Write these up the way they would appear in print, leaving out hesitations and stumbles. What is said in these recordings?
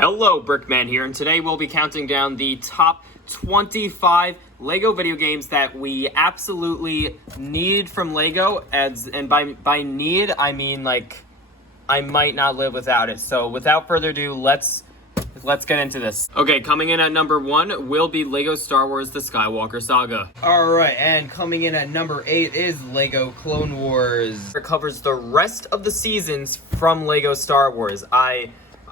Hello, Brickman here, and today we'll be counting down the top 25 LEGO video games that we absolutely need from LEGO, and by need, I mean, like, I might not live without it. So, without further ado, let's get into this. Okay, coming in at number 1 will be LEGO Star Wars The Skywalker Saga. Alright, and coming in at number 8 is LEGO Clone Wars. It covers the rest of the seasons from LEGO Star Wars.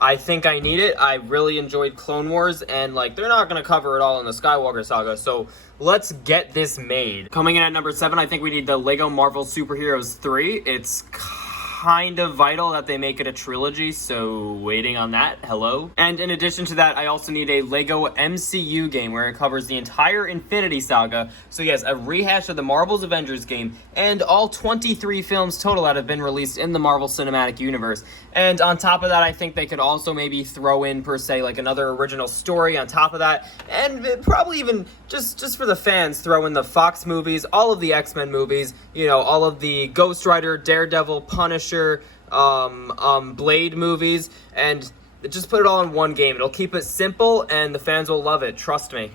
I think I need it. I really enjoyed Clone Wars, and like they're not gonna cover it all in the Skywalker Saga, so let's get this made. Coming in at number 7, I think we need the LEGO Marvel Superheroes 3. It's kind of vital that they make it a trilogy, so waiting on that. Hello. And in addition to that, I also need a LEGO MCU game where it covers the entire Infinity Saga. So yes, a rehash of the Marvel's Avengers game and all 23 films total that have been released in the Marvel Cinematic Universe. And on top of that, I think they could also maybe throw in, per se, like another original story on top of that, and probably even just for the fans, throw in the Fox movies, all of the X-Men movies, you know, all of the Ghost Rider, Daredevil, Punisher, Blade movies, and just put it all in one game. It'll keep it simple, and the fans will love it. Trust me.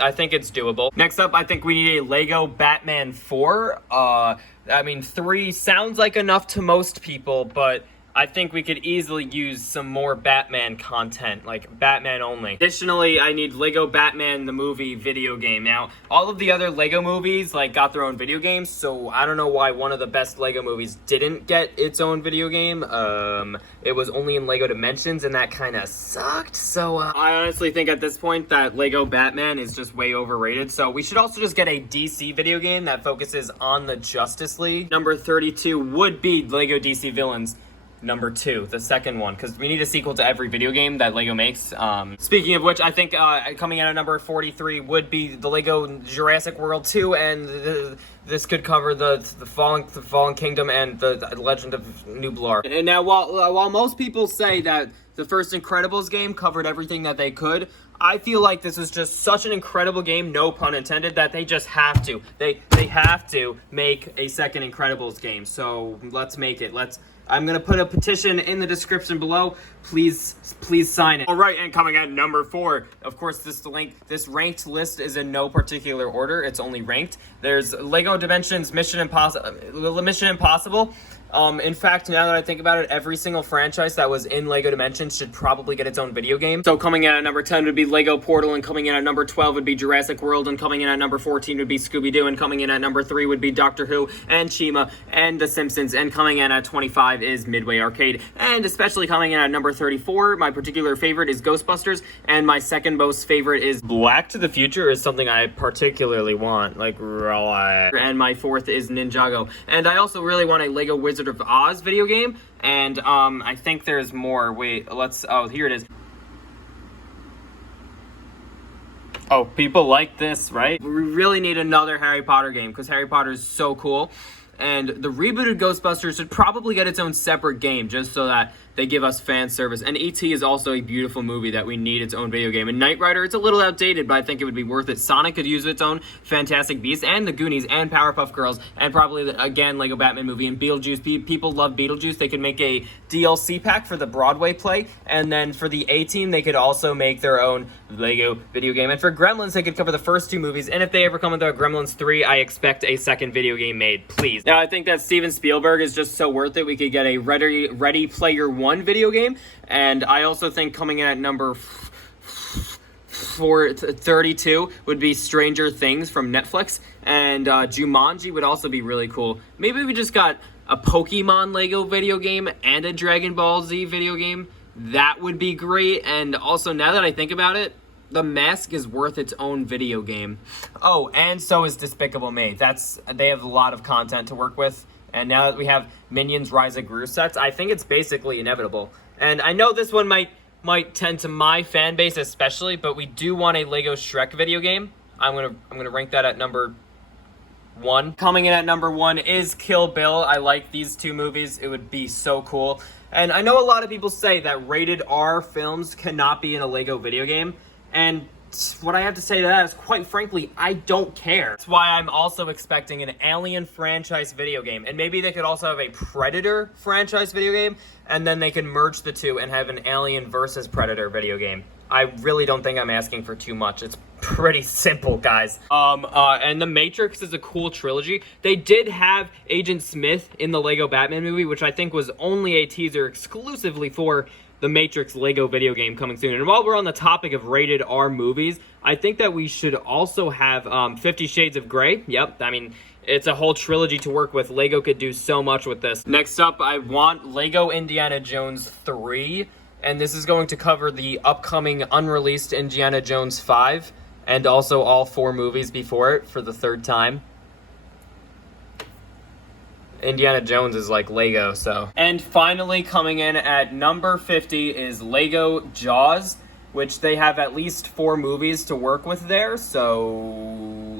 I think it's doable. Next up, I think we need a LEGO Batman 4. I mean, 3 sounds like enough to most people, but I think we could easily use some more Batman content, like Batman only. Additionally, I need LEGO Batman the movie video game. Now, all of the other LEGO movies like got their own video games, so I don't know why one of the best LEGO movies didn't get its own video game. It was only in LEGO Dimensions, and that kind of sucked. So I honestly think at this point that LEGO Batman is just way overrated. So we should also just get a DC video game that focuses on the Justice League. Number 32 would be LEGO DC Villains. Number 2, the second one, because we need a sequel to every video game that LEGO makes. Speaking of which, I think coming out at number 43 would be the LEGO Jurassic World 2, and this could cover the Fallen Kingdom and the Legend of Nublar. And now, while most people say that the first Incredibles game covered everything that they could, I feel like this is just such an incredible game, no pun intended, that they just have to. They have to make a second Incredibles game. So let's make it. I'm going to put a petition in the description below. Please sign it. All right, and coming at number 4, of course, this ranked list is in no particular order. It's only ranked. There's LEGO Dimensions Mission Impossible. In fact, now that I think about it, every single franchise that was in LEGO Dimensions should probably get its own video game. So coming in at number 10 would be LEGO Portal, and coming in at number 12 would be Jurassic World, and coming in at number 14 would be Scooby-Doo, and coming in at number 3 would be Doctor Who, and Chima, and The Simpsons, and coming in at 25 is Midway Arcade, and especially coming in at number 34, my particular favorite is Ghostbusters, and my second most favorite is Back to the Future is something I particularly want, like, relax. And my 4th is Ninjago, and I also really want a LEGO Wizard of Oz video game, and I think there's more. Wait, here it is. Oh, people like this, right? We really need another Harry Potter game, because Harry Potter is so cool, and the rebooted Ghostbusters should probably get its own separate game, just so that they give us fan service. And E.T. is also a beautiful movie that we need its own video game. And Knight Rider, it's a little outdated, but I think it would be worth it. Sonic could use its own Fantastic Beasts, and the Goonies, and Powerpuff Girls, and probably, again, LEGO Batman movie, and Beetlejuice. People love Beetlejuice. They could make a DLC pack for the Broadway play, and then for the A-Team, they could also make their own LEGO video game. And for Gremlins, they could cover the first 2 movies, and if they ever come with a Gremlins 3, I expect a second video game made, please. Now, I think that Steven Spielberg is just so worth it. We could get a Ready Player One video game, and I also think coming in at number 32 would be Stranger Things from Netflix, and Jumanji would also be really cool. Maybe we just got a Pokemon LEGO video game and a Dragon Ball Z video game. That would be great. And also, now that I think about it, The Mask is worth its own video game. Oh, and so is Despicable Me. They have a lot of content to work with. And now that we have Minions Rise of Gru sets, I think it's basically inevitable. And I know this one might tend to my fan base especially, but we do want a LEGO Shrek video game. I'm gonna rank that at number 1. Coming in at number 1 is Kill Bill. I like these 2 movies. It would be so cool. And I know a lot of people say that rated R films cannot be in a LEGO video game. And what I have to say to that is, quite frankly, I don't care. That's why I'm also expecting an Alien franchise video game. And maybe they could also have a Predator franchise video game, and then they could merge the two and have an Alien versus Predator video game. I really don't think I'm asking for too much. It's pretty simple, guys. And The Matrix is a cool trilogy. They did have Agent Smith in the Lego Batman movie, which I think was only a teaser exclusively for the Matrix Lego video game coming soon. And while we're on the topic of rated R movies, I think that we should also have 50 Shades of Grey. Yep, I mean, it's a whole trilogy to work with. Lego could do so much with this. Next up, I want Lego Indiana Jones 3. And this is going to cover the upcoming unreleased Indiana Jones 5. And also all 4 movies before it for the 3rd time. Indiana Jones is like Lego, so. And finally, coming in at number 50 is Lego Jaws, which they have at least 4 movies to work with there, so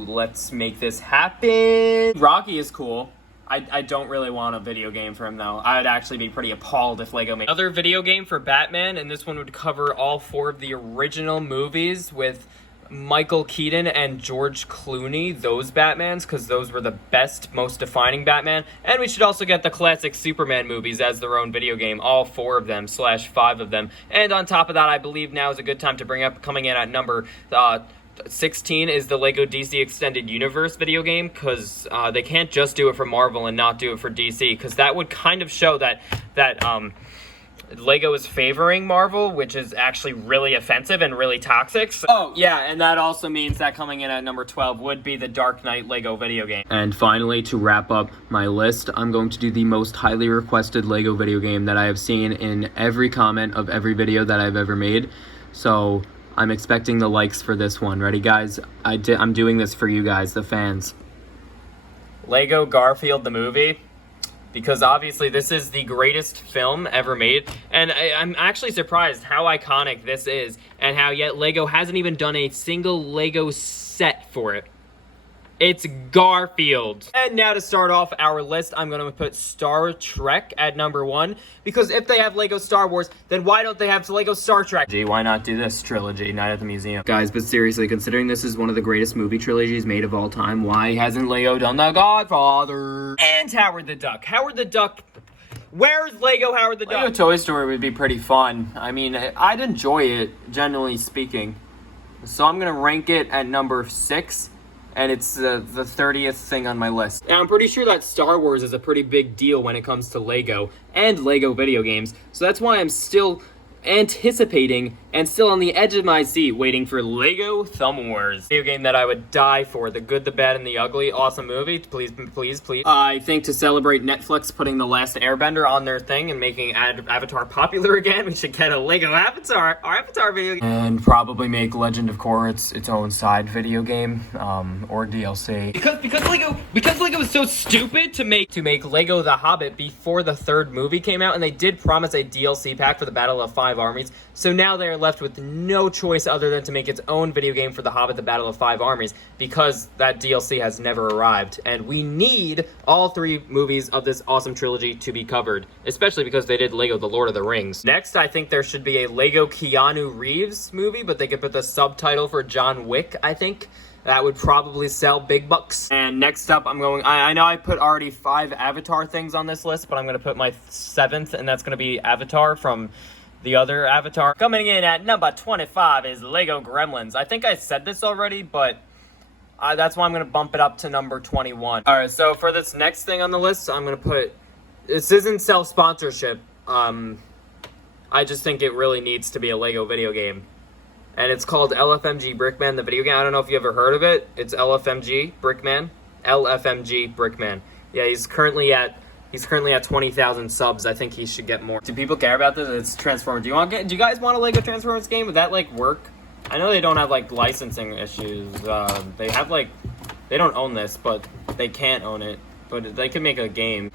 let's make this happen. Rocky is cool. I don't really want a video game for him, though. I'd actually be pretty appalled if Lego made another video game for Batman, and this one would cover all 4 of the original movies with Michael Keaton and George Clooney, those Batmans, because those were the best, most defining Batman. And we should also get the classic Superman movies as their own video game, all 4 of them, /5 of them. And on top of that, I believe now is a good time to bring up, coming in at number 16 is the Lego DC Extended Universe video game, because they can't just do it for Marvel and not do it for DC, because that would kind of show that Lego is favoring Marvel, which is actually really offensive and really toxic. Oh, yeah, and that also means that coming in at number 12 would be the Dark Knight Lego video game. And finally, to wrap up my list, I'm going to do the most highly requested Lego video game that I have seen in every comment of every video that I've ever made. So I'm expecting the likes for this one. Ready, guys? I'm doing this for you guys, the fans. Lego Garfield the movie. Because obviously this is the greatest film ever made, and I'm actually surprised how iconic this is, and how yet Lego hasn't even done a single Lego set for it. It's Garfield. And now to start off our list, I'm going to put Star Trek at number 1, because if they have Lego Star Wars, then why don't they have Lego Star Trek? Gee, why not do this trilogy, Night at the Museum? Guys, but seriously, considering this is one of the greatest movie trilogies made of all time, why hasn't Lego done The Godfather? And Howard the Duck. Howard the Duck... Where's Lego Howard the Duck? Lego Toy Story would be pretty fun. I mean, I'd enjoy it, generally speaking. So I'm going to rank it at number 6. And it's the 30th thing on my list. Now, I'm pretty sure that Star Wars is a pretty big deal when it comes to Lego and Lego video games. So that's why I'm still anticipating and still on the edge of my seat waiting for Lego Thumb Wars. Video game that I would die for. The Good, the Bad, and the Ugly. Awesome movie. Please, please, please. I think to celebrate Netflix putting The Last Airbender on their thing and making Avatar popular again, we should get a Lego Avatar, our Avatar video game. And probably make Legend of Korra its own side video game, or DLC. Because Lego was so stupid to make Lego The Hobbit before the 3rd movie came out, and they did promise a DLC pack for the Battle of 5 Armies, so now they are left with no choice other than to make its own video game for The Hobbit, The Battle of 5 Armies, because that DLC has never arrived, and we need all 3 movies of this awesome trilogy to be covered, especially because they did Lego The Lord of the Rings. Next, I think there should be a Lego Keanu Reeves movie, but they could put the subtitle for John Wick, I think. That would probably sell big bucks. And next up, I know I put already 5 Avatar things on this list, but I'm going to put my 7th, and that's going to be Avatar from the other Avatar. Coming in at number 25 is Lego Gremlins. I think I said this already, but that's why I'm going to bump it up to number 21. Alright, so for this next thing on the list, I'm going to put... This isn't self-sponsorship. I just think it really needs to be a Lego video game. And it's called LFMG Brickman, the video game. I don't know if you ever heard of it. It's LFMG Brickman. LFMG Brickman. Yeah, he's currently at 20,000 subs. I think he should get more. Do people care about this? It's Transformers. Do you guys want a Lego Transformers game? Would that work? I know they don't have licensing issues. They don't own this, but they can't own it. But they could make a game.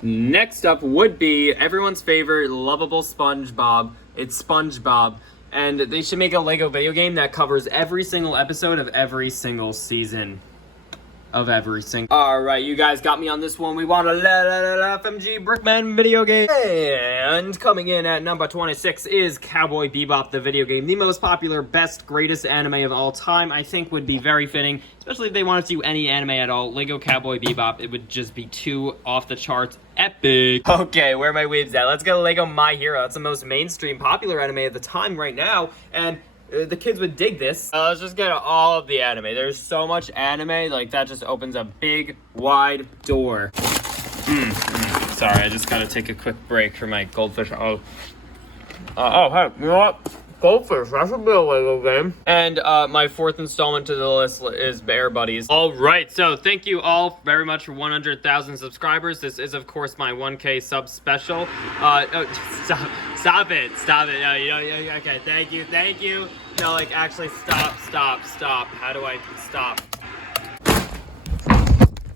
Next up would be everyone's favorite lovable SpongeBob. It's SpongeBob. And they should make a Lego video game that covers every single episode of every single season. of every single. Alright, you guys got me on this one. We want a FMG Brickman video game. And coming in at number 26 is Cowboy Bebop, the video game. The most popular, best, greatest anime of all time. I think would be very fitting, especially if they wanted to do any anime at all. Lego Cowboy Bebop, it would just be too off the charts epic. Okay, where are my weebs at? Let's go to Lego My Hero. That's the most mainstream, popular anime at the time right now. And the kids would dig this. Let's just get all of the anime. There's so much anime, like that just opens a big, wide door. Sorry, I just gotta take a quick break for my goldfish. Hey, you know what? Goldfish, that should be a Lego game. And my fourth installment to the list is Bear Buddies. All right, so thank you all very much for 100,000 subscribers. This is, of course, my 1K sub special. Stop it. No, okay, thank you. No, like, actually, stop. How do I stop?